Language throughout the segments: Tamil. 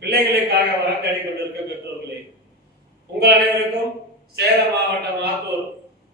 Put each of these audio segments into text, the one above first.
பிள்ளைகளுக்காக வழங்கடி கொண்டிருக்கும் பெற்றோர்களே, உங்கள் அனைவருக்கும் சேலம் மாவட்டம் ஆத்தூர்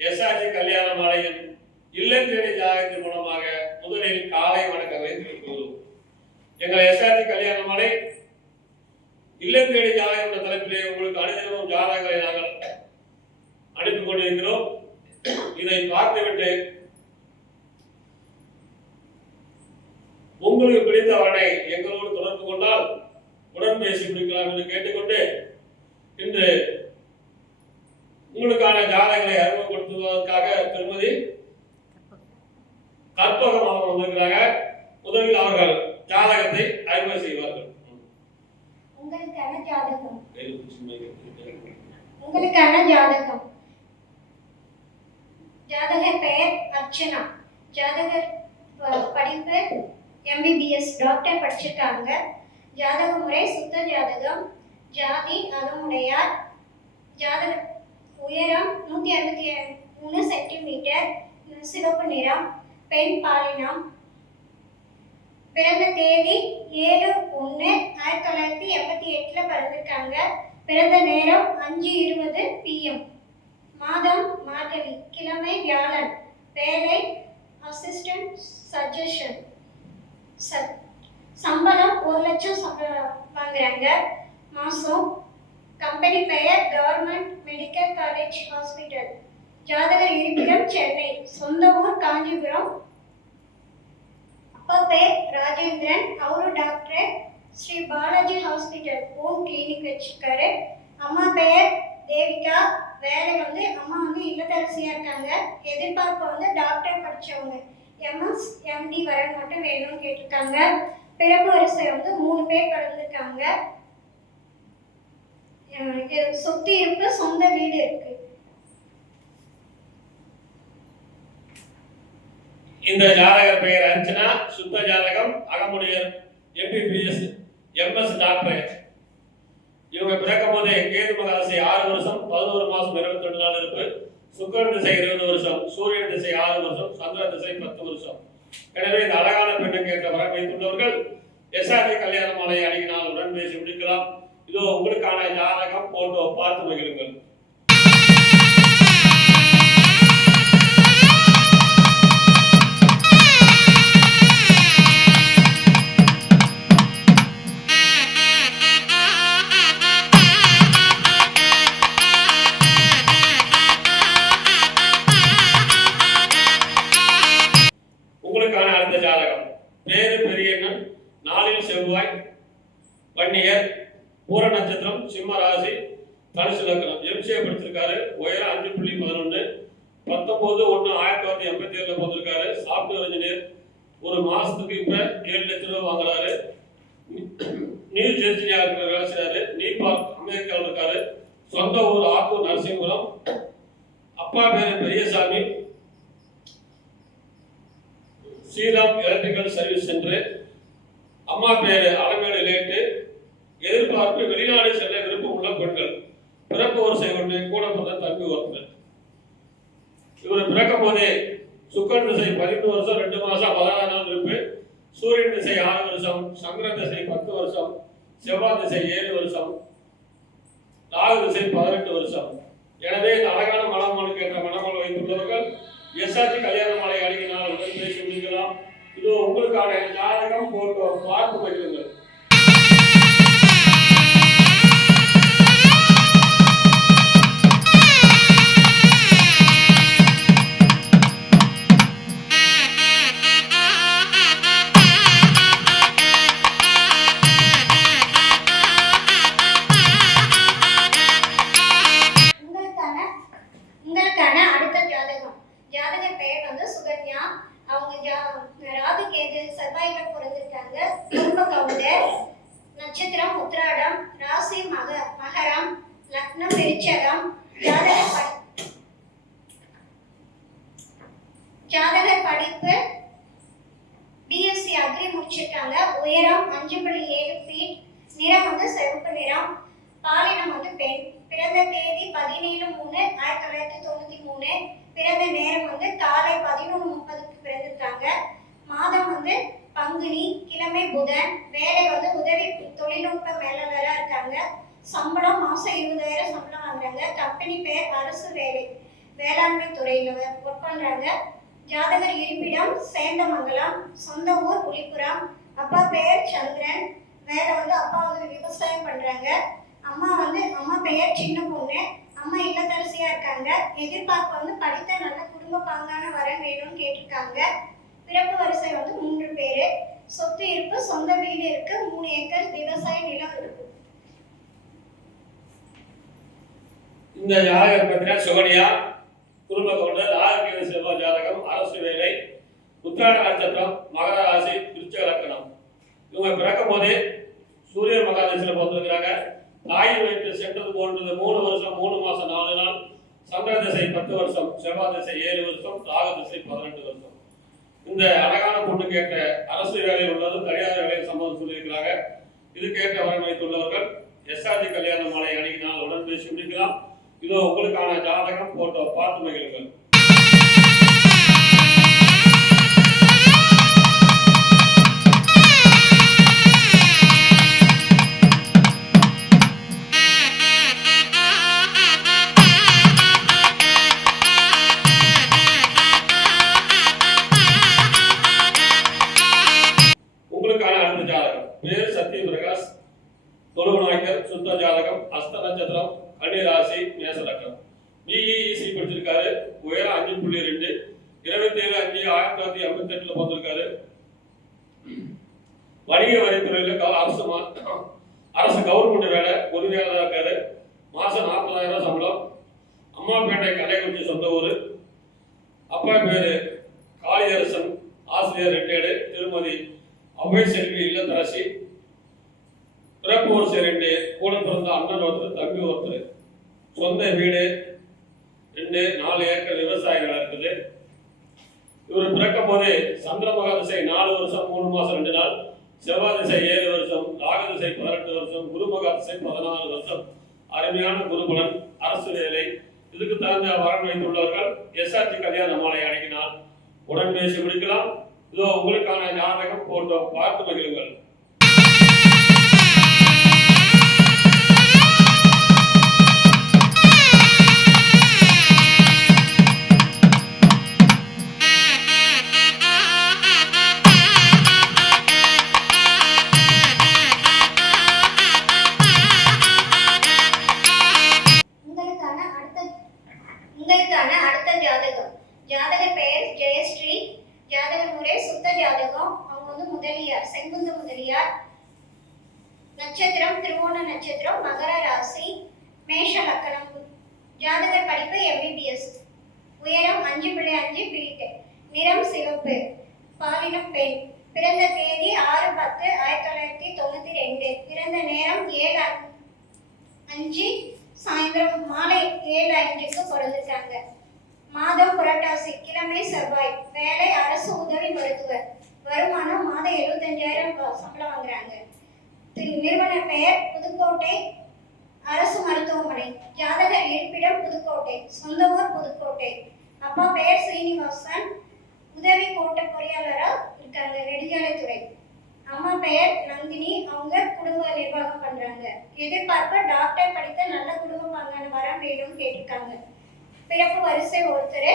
எஸ்ஆர்ஜி கல்யாண மாலையின் இல்லம் தேடி ஜாதகத்தின் மூலமாக முதலில் காலை வணக்கங்களை தெரிவித்துள்ளோம். எங்கள் எஸ்ஆர்ஜி கல்யாண மாலை இல்லம் தேடி ஜாதகம் என்ற தலைப்பிலே உங்களுக்கு அனைவரும் ஜாதகங்களை நாங்கள் அனுப்பிக் கொண்டிருக்கிறோம். இதை பார்த்துவிட்டு உங்களுக்கு பிடித்தவனை எங்களோடு தொடர்பு கொண்டால் உடன் பேசி முடிக்கலாம் என்று கேட்டுக்கொண்டு இன்று உங்களுக்கான ஜாதகங்களை அறிமுகப்படுத்துவதற்காக திருமதி கற்பகம் அவர்கள் வந்திருக்கிறாங்க. முதலில் அவர்கள் ஜாதகத்தை அறிமுகம் செய்வார்கள். உங்களுக்கான ஜாதகம். ஜாதகர் பெயர் அர்ச்சனா. ஜாதகர் படிப்பு MBBS டாக்டர் படிச்சிருக்காங்க. ஜாதக முறை சுத்த ஜாதகம். ஜாதி அகமுடையார். ஜாதக உயரம் 163 சென்டிமீட்டர், சிவப்பு நிறம், பெண் பாலினம். பிறந்த தேதி 7/1/1988 பிறந்திருக்காங்க. பிறந்த நேரம் 5:20 PM. மாதம் மார்கழி. கிழமை வியாழன். வேலை அசிஸ்டன்ட் சஜஷன். சம்பளம் 1 லட்சம் வாங்குறாங்க மாசம். கம்பெனி பெயர் கவர்மெண்ட் மெடிக்கல் காலேஜ் ஹாஸ்பிட்டல். ஜாதகர் இருப்பிடம் சென்னை. சொந்த ஊர் காஞ்சிபுரம். அப்பா பேர் ராஜேந்திரன். அவரு doctor. Sri Balaji hospital home clinic வச்சிருக்காரு. அம்மா பெயர் தேவிகா. வேலை அம்மா இல்லத்தரசியா இருக்காங்க. எதிர்பார்ப்பு டாக்டர் படிச்சவங்க. MS MD வர மட்டும் வேணும்னு கேட்டிருக்காங்க. பிறப்பு வரிசை 3 பேர் கலந்துருக்காங்க. சொத்து இருக்கு, சொந்த வீடு இருக்கு. இந்த ஜாதகர் பெயர் அர்ச்சனா. சுத்த ஜாதகம். அகமுடையர். MBBS MS doctor. இவங்க பிறக்கும் போதே கேது மகாதசை 6 வருஷம் 11 மாசம் 22 நாள் இருப்பு. சுக்கிரன் திசை 20 வருஷம், சூரியன் திசை 6 வருஷம், சந்திர திசை 10 வருஷம். எனவே இந்த அழகான பெண்ணுக்கு ஏற்ற வர வைத்துள்ளவர்கள் எஸ்ஆர்ஜி கல்யாண மாலை அணுகினால் உடன் பேசி முடிக்கலாம். இதோ உங்களுக்கான ஜாதகம் போட்டோ பார்த்து மகிழுங்கள். உங்களுக்கான அடுத்த ஜாதகம். பேரு பெரியண்ணன். நாளில் செவ்வாய். வன்னியர். பூர நட்சத்திரம். சிம்ம ராசி. தனுசு லக்னம். MCA படிச்சிருக்காரு. உயரம் 5.11. 19/1/1987 பிறந்திருக்காரு. Software engineer. ஒரு மாசத்துக்கு இப்ப 7 லட்சம் ரூபாய் வாங்குறாரு. நியூ ஜெர்சியா இருக்கிற வேலை செய்யறாரு. நியூயார்க் அமெரிக்காவில் இருக்காரு. சொந்த ஊர் ஆத்தூர் நரசிங்கபுரம். அப்பா பேரு Periyasamy. Sriram electrical service centre. அம்மா பேரு அலமேடு லேட்டு. எதிர்பார்ப்பு வெளிநாடு செல்ல விருப்பம் உள்ள பெண்கள். பிறப்பு வரிசை ஒன்று கூட பிறந்த தம்பி ஒருத்தர். இவர் பிறக்கும் போதே சுக்கரன் திசை 11 வருஷம் 2 மாசம் 16 நாள் இருப்பு. சூரியன் திசை 6 வருஷம், சந்திரன் திசை 10 வருஷம், செவ்வாய் திசை 7 வருஷம், ராகு திசை 18 வருஷம். எனவே இந்த அழகான மணமகளுக்கு என்ற மணமகள் வைத்துள்ளவர்கள் எஸ்ஆர்ஜி கல்யாண மாலை அணுகினால் உடன் பேசி முடிக்கலாம். இதோ உங்களுக்கான ஜாதகம் போட்டோ பார்த்து மகிழுங்கள். உங்களுக்கான அடுத்த ஜாதகம். ஜாதகர் பெயர் சுகன்யா. அவங்க ராகு கேது செவ்வாயில பிறந்திருக்காங்க. குடும்ப கவுண்டர். நட்சத்திரம் உத்திராடம். ராசி மகரம். லக்னம் விருச்சகம். ஜாதகர் படிப்பு BSc அக்ரி முடிச்சிருக்காங்க. உயரம் 5.7 ஃபீட். நிறம் சிவப்பு நிறம். பாலினம் பெண். பிறந்த தேதி 17/3/1993. பிறந்த நேரம் காலை 11:30 பிறந்திருக்காங்க. மாதம் பங்குனி, கிழமை புதன், வேலை வந்து உதவி தொழில்நுட்ப மேலாளரா இருக்காங்க. சம்பளம் மாசம் 20,000 சம்பளம் வாங்குறாங்க. கம்பெனி பேர் அரசு வேலை, வேளாண்மை துறையில ஒர்க் பண்றாங்க. ஜாதகர் இருப்பிடம் சேந்தமங்கலம், சொந்த ஊர் புலிபுரம். அப்பா பெயர் சந்திரன், வேலை வந்து அப்பா வந்து விவசாயம் பண்றாங்க. அம்மா பெயர் சின்ன பொண்ணு, அம்மா இல்லத்தரசியா இருக்காங்க. எதிர்பார்ப்பு வந்து படித்த நல்ல குடும்ப பாங்கான வரன் வேணும்னு கேட்டிருக்காங்க. பிறப்பு வரிசை வந்து 3 பேரு. சொத்து இருப்பு, சொந்த வீடு இருக்கு, 3 ஏக்கர் விவசாய நிலம் இருக்கு. இந்த ஜாதகம் பத்தினா சுகன்யா, குடும்ப கவுண்டர், ஆரோக்கிய செல்வ ஜாதகம், அரசு வேலை, உத்திராட நட்சத்திரம், மகர ராசி, விருச்சிக லக்னம். இவங்க பிறக்கும் போதே சூரிய மகாதேசில பிறந்திருக்கிறாங்க. தாய் வயிற்று சென்றது போன்றது 3 வருஷம் 3 மாசம் 4 நாள். சந்திர திசை 10 வருஷம், செவ்வாய் திசை 7 வருஷம், ராகு திசை 18 வருஷம். இந்த அழகான பொண்ணுக்கு ஏற்ற அரசு வேலையில் உள்ளது, தனியார் வேலையில் சம்பந்தம் சொல்லியிருக்கிறாங்க. இதுக்கேற்ற வரன் வைத்துள்ளவர்கள் எஸ்ஆர்ஜி கல்யாண மாலை அணுகினால் உடன் பேசி முடிக்கலாம். இதோ உங்களுக்கான ஜாதகம் போட்டோ பார்த்து மகிழுங்கள். உங்களுக்கான அடுத்த ஜாதகம் பேர் சத்ய பிரகாஷ், தொழுவநாயக்கர், சுத்த ஜாதகம், அஸ்த நட்சத்திரம், கன்னி ராசி, மேச லக்னம். பிஇசி படிச்சிருக்காரு. உயரம் 5.2, 27/5/1958 பிறந்திருக்காரு. வணிக வரித்துறையில் அரசு கவர்மெண்ட் வேலை உதவியாளராக இருக்காரு. மாசம் 40,000 சம்பளம். அம்மாப்பேட்டை கலைக்குறிச்சி சொந்த ஊர். அப்பா பேரு காளியரசன், ஆசிரியர் ரிட்டையர்டு. திருமதி அவ்வை செல்வி இல்லத்தரசி. பிறப்பு வரிசை 2, கூட பிறந்த அண்ணன் ஒருத்தர், தம்பி ஒருத்தர். சொந்த வீடு 2, 4 ஏக்கர் விவசாய நிலம் இருக்குது. இவர் பிறக்கும் போதே சந்திர மகாதிசை 4 வருஷம் 3 மாசம் 2 நாள், செவ்வாய் திசை 7 வருஷம், ராகு திசை 18 வருஷம், குரு மகாதிசை 14 வருஷம். அருமையான குருபலன், அரசு வேலை. இதுக்கு தகுந்த வரன் வைத்துள்ளவர்கள் எஸ்ஆர்ஜி கல்யாண மாலை அணுகினால் உடன் பேசி முடிக்கலாம். இதோ உங்களுக்கான ஜாதகம் போட்டோ பார்த்து மகிழுங்கள். உங்களுக்கான அடுத்த ஜாதகம். ஜாதகர் பெயர் ஜெயஸ்ரீ, ஜாதக முறை சுத்த ஜாதகம். அவங்க வந்து முதலியார், செங்குந்த முதலியார். நட்சத்திரம் திருவோண நட்சத்திரம், மகர ராசி, மேஷ லக்னம். ஜாதகர் படிப்பு எம்பிபிஎஸ். உயரம் 5.5 ஃபீட். நிறம் சிவப்பு. பாலினம் பெண். பிறந்த தேதி 6/10/1992. பிறந்த நேரம் 7:05 சாயந்தரம் மாலை 7:05க்கு பிறந்திருக்காங்க. மாதம் புரட்டாசி, கிழமை செவ்வாய். வேலை அரசு உதவி மருத்துவர். வருமானம் மாதம் 75,000 சம்பளம் வாங்குறாங்க. நிறுவன பெயர் புதுக்கோட்டை அரசு மருத்துவமனை. ஜாதகர் இருப்பிடம் புதுக்கோட்டை, சொந்த ஊர் புதுக்கோட்டை. அப்பா பெயர் ஸ்ரீனிவாசன், உதவி கோட்ட பொறியாளரா இருக்காங்க, நெடுஞ்சாலைத்துறை. அம்மா பெயர் நந்தினி, அவங்க குடும்ப நிர்வாகம் பண்றாங்க. எதிர்பார்ப்பு டாக்டர் படித்த நல்ல குடும்ப பாங்கான வரம் வேணும்னு கேட்டிருக்காங்க. பிறப்பு வரிசை ஒருத்தர்,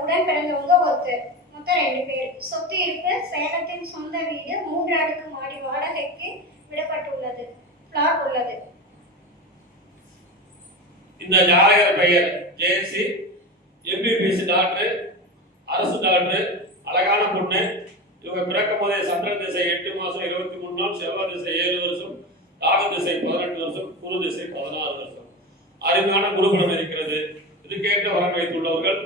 உடன் பிறந்தவங்க ஒருத்தர், மொத்தம் 2 பேர். சொத்து இருப்பு சேலத்தின் சொந்த வீடு 3 அடுக்கு மாடி வாடகைக்கு விடப்பட்டுள்ளது, பிளாட் உள்ளது. இந்த ஜாதகர் பெயர் ஜெயசி, எம்பிபிஎஸ் டாக்டர், அரசு டாக்டர், அழகான பொண்ணு. இவங்க பிறக்கும் போதே சந்திர திசை 8 மாசம் 23 நாள், செவ்வாய் திசை 7 வருஷம், ராகு திசை 18 வருஷம், குரு திசை 16 வருஷம். அருமையான குருகுலம் இருக்கிறது. இதுக்கேற்ற வரன் வைத்துள்ளவர்கள்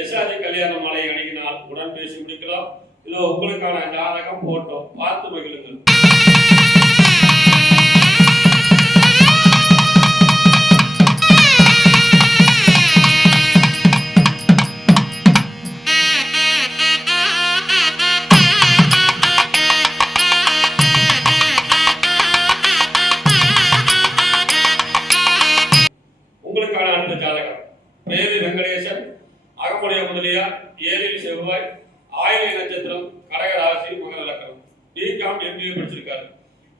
எஸ்ஆர்ஜி கல்யாண மாலை அணுகினால் உடன் பேசி முடிக்கலாம். இதோ உங்களுக்கான ஜாதகம் போட்டோ பார்த்து மகிழுங்கள். உங்களுக்கான அடுத்த ஜாதகம் பேரு வெங்கடேசன், அகமுடைய முதலியார், 7 செவ்வாய், ஆயிலை நட்சத்திரம், கடக ராசி, மகர லக்னம். பிகாம் MBA படிச்சிருக்காரு.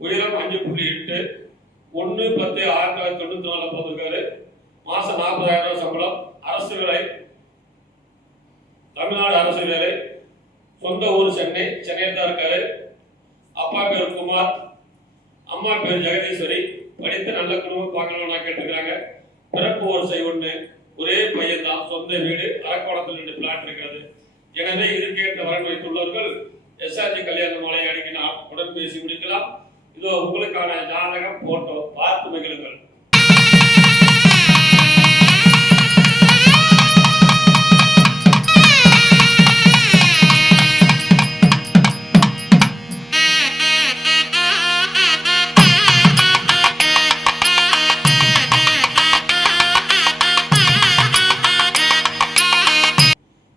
உயரம் 5.8, 1/10/1994 பிறந்திருக்காரு. மாசம் 40,000 சம்பளம். அரசு வேலை, தமிழ்நாடு அரசு வேலை. சொந்த ஊர் சென்னையில் தான் இருக்காரு. அப்பா பேர் குமார், அம்மா பேர் ஜெகதீஸ்வரி. படித்து நல்ல குடும்பம் பார்க்கணும்னு கேட்டிருக்காங்க. பிறப்பு வரிசை 1, ஒரே பையன் தான். சொந்த வீடு, அரக்கோணத்தில் 2 பிளாட் இருக்கிறது. எனவே இதுக்கேற்ற வரன் வைத்துள்ளவர்கள் SRG கல்யாண மாலை அணுகினால் உடன் பேசி முடிக்கலாம். இதோ உங்களுக்கான ஜாதகம் போட்டோ பார்த்து மகிழுங்கள்.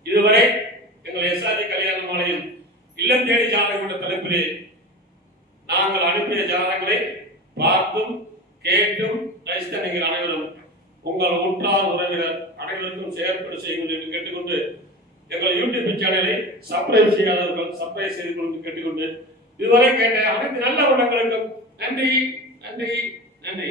இதுவரை எங்கள் SRG கல்யாண மாலையில் இல்லம் தேடி ஜாதகம் என்ற தலைப்பிலே நாங்கள் அனுப்பிய ஜாதகங்களை பார்த்தும் கேட்டும் ரசித்த நீங்கள் அனைவரும் உங்கள் உற்றார் உறவினர் அனைவருக்கும் செயற்பட செய்யுங்கள் என்று கேட்டுக்கொண்டு, எங்கள் யூடியூப் சேனலை சப்ஸ்கிரைப் செய்யாதவர்கள் சப்ஸ்கிரைப் செய்து கொண்டு கேட்டுக்கொண்டு, இதுவரை கேட்ட அனைத்து நல்ல உள்ளங்களுக்கும் நன்றி நன்றி நன்றி.